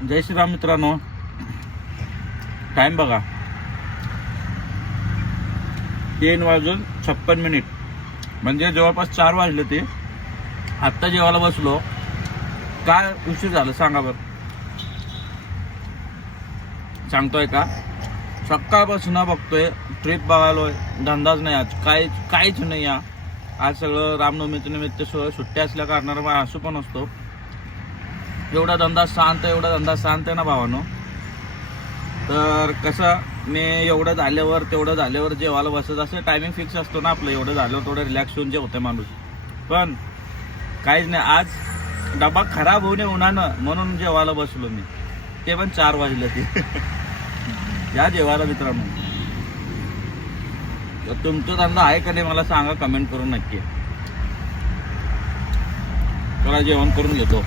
जय श्रीराम मित्रांनो. टाइम बघा 3:56 म्हणजे जवळपास 4 वाजले ते. आत्ता जेवायला बसलो. काय उशीर झालं सांगा बरं. सांगतोय का सकाळपासून बघतोय ट्रिप बघायलोय. धंदाच नाही आज, काहीच नाही. आज सगळं रामनवमीचं निमित्त सुट्ट्या असल्या कारणानं असू पण असतो. एवढा धंदा शांत आहे ना भावानो. तर कसं मी एवढं झाल्यावर तेवढं झाल्यावर जेवायला बसत असं टायमिंग फिक्स असतो ना आपलं. एवढं झाल्यावर थोडं रिलॅक्स होऊन जे होते माणूस. पण काहीच नाही. आज डबा खराब होऊ नये उन्हानं म्हणून जेवायला बसलो मी. ते पण 4 वाजले ते. या जेवायला मित्रांनो. तर तुमचा धंदा आहे का नाही मला सांगा कमेंट करून नक्की. चला जेवण करून घेतो.